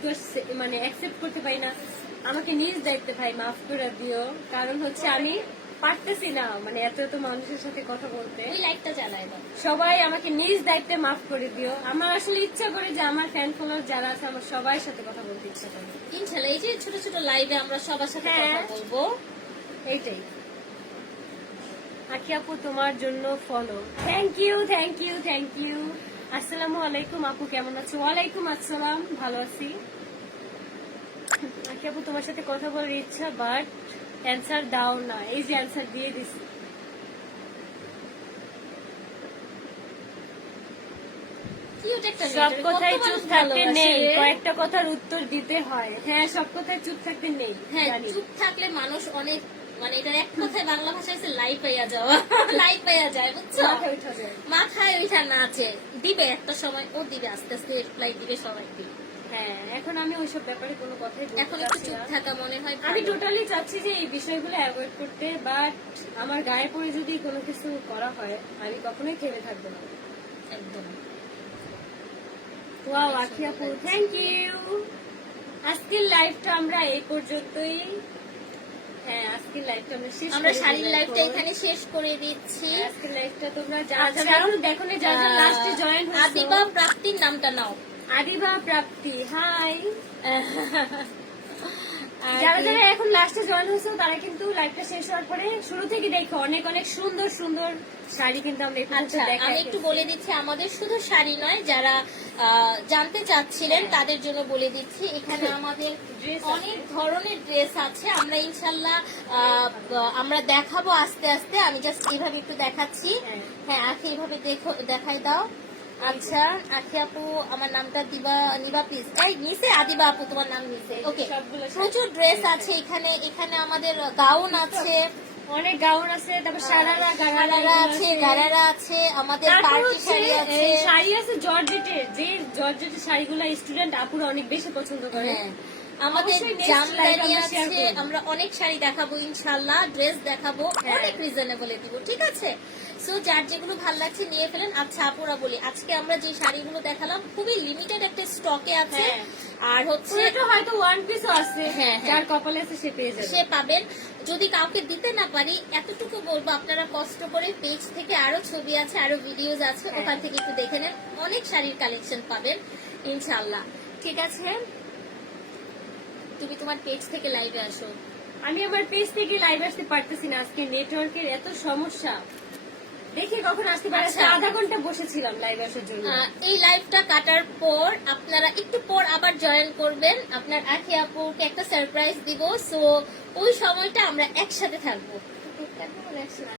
Request মানে accept করতে পারি না, আমাকে নিজ দায়িত্বে ভাই মাফ করে দিও। কারণ হচ্ছে আমি পারতেছি না মানে এত এত মানুষের সাথে কথা বলতে। ওই লাইটটা জ্বালাই দাও। সবাই আমাকে নিজ দায়িত্বে মাফ করে দিও। আমার আসলে ইচ্ছা করে যে আমার ফ্যান ফলোয়ার যারা আছে আমার সবার সাথে কথা বলতে ইচ্ছা করে। ইনশাআল্লাহ এই যে ছোট ছোট লাইভে আমরা সবার সাথে হ্যাঁ। কথা বলবো। এইটাই। আখি আপু তোমার জন্য follow. Thank you thank you thank you. আসসালামু আলাইকুম আপু, কেমন আছো? ওয়ালাইকুম আসসালাম, ভালো আছি। আখি আপু তোমার সাথে কথা বলার ইচ্ছা, বাট অ্যান্সার দাও না। এই যে অ্যান্সার দিয়ে দিছি। কিউট একটা সব মেয়ে, কথায় কত চুপ মানুষ থাকতে ভালোবাসে। নেই, কয়েকটা কথার উত্তর দিতে হয়। হ্যাঁ, সব কথায় চুপ থাকতে নেই, হ্যাঁ, জানি। চুপ থাকলে মানুষ অনেক মানে এটার এক কথায় বাংলা ভাষায় হচ্ছে লাই পাইয়া যাওয়া। লাই পাইয়া যায়, বুঝছো? মাথায় উঠা যায়। মাথায় ওইটা নাচে দিবে, একটা সময় ও দিবে, আস্তে আস্তে রিপ্লাই দিবে, সবাই দিবে। হ্যাঁ, এখন আমি ওইসব ব্যাপারে কোনো কথাই বলতে এখন একটু চাচ্ছি চুপ না। থাকা মনে হয় আমি ভালো। টোটালি চাচ্ছি যে এই বিষয়গুলো অ্যাভয়েড করতে, বাট আমার গায়ে পড়ে যদি কোনো কিছু করা হয় আমি কখনোই থেমে থাকবো না। একদম। ওয়াও আখি আপু, থ্যাংক ইউ। আজকের লাইভটা আমরা এই পর্যন্তই। হ্যাঁ, আজকের লাইভটা আমরা শেষ আমরা করে শাড়ির দিই লাইভটা এখন। এখানে শেষ করে দিচ্ছি। আজকের লাইভটা তোমরা যারা আচ্ছা, যারা এখন দেখো না, যারা লাস্টে জয়েন হয়েছো। আদিবা প্রাপ্তির নামটা নাও। আদিবা প্রাপ্তি, হাই। যারা যারা এখন লাস্টে জয়েন হয়েছে তারা কিন্তু লাইভটা শেষ হওয়ার পরে শুরু থেকে দেখো, অনেক অনেক সুন্দর সুন্দর শাড়ি কিন্তু আমরা একটু আচ্ছা, আমি একটু বলে দিচ্ছি, আমাদের শুধু শাড়ি নয়, যারা জানতে চাচ্ছিলেন তাদের জন্য বলে দিচ্ছি, এখানে আমাদের Dress অনেক ধরনের ড্রেস আছে। আমরা ইনশাল্লাহ আমরা দেখাবো আস্তে আস্তে। আমি জাস্ট এইভাবে একটু দেখাচ্ছি। হ্যাঁ। হ্যাঁ, আখি এইভাবে দেখো, দেখাই দাও। আচ্ছা, আখি আপু আমার নামটা দিবা, নিবা প্লিজ। এই নিচে আদিবা আপু তোমার নাম নিচে। ওকে, সবগুলো শাড়ি। প্রচুর ড্রেস আছে এখানে। এখানে আমাদের গাউন আছে, অনেক গাউন আছে, তারপর সারারা গারারা আছে, গারারা আছে, আমাদের তারপর পার্টি হচ্ছে শাড়ি আছে। এই শাড়ি আছে জর্জেটের, যে জর্জেটের শাড়িগুলো স্টুডেন্ট আপুরা অনেক বেশি পছন্দ করে। হ্যাঁ, আমাদের অবশ্যই next জামদানি live আমরা share আছে। করবো। আমরা অনেক শাড়ি দেখাবো ইনশাল্লাহ, ড্রেস দেখাবো, হ্যাঁ। অনেক রিজনেবলে দিব, ঠিক আছে? সো যার যেগুলো ভালো লাগছে নিয়ে ফেলেন। আচ্ছা আপুরা বলি, আজকে আমরা যে শাড়িগুলো দেখালাম খুবই লিমিটেড একটা স্টকে আছে। হ্যাঁ। আর হচ্ছে পুরোটা হয়তো ওয়ান পিসও আছে, হ্যাঁ, হ্যাঁ। যার কপালে আছে সে পেয়ে যাবে। সে পাবেন। যদি কাউকে দিতে না পারি, এতটুকু বলবো, আপনারা কষ্ট করে পেজ থেকে আরো ছবি আছে, আরো ভিডিওস আছে, হ্যাঁ। ওখান থেকে একটু দেখে নেন, অনেক শাড়ির কালেকশন পাবেন ইনশাল্লাহ। ঠিক আছে, তুমি তোমার পেজ থেকে লাইভে আসো। আমি আমার পেজ থেকে লাইভ আসতে পারতেছি না, আজকে নেটওয়ার্কের এত সমস্যা। দেখি কখন আসতে পারে। আচ্ছা। আধা ঘন্টা বসেছিলাম লাইভ আসার জন্য। এই লাইভটা কাটার পর আপনারা একটু পর আবার জয়েন করবেন। আপনার আখি আপুকে একটা সারপ্রাইজ দিব, সো ওই সময়টা আমরা একসাথে থাকবো।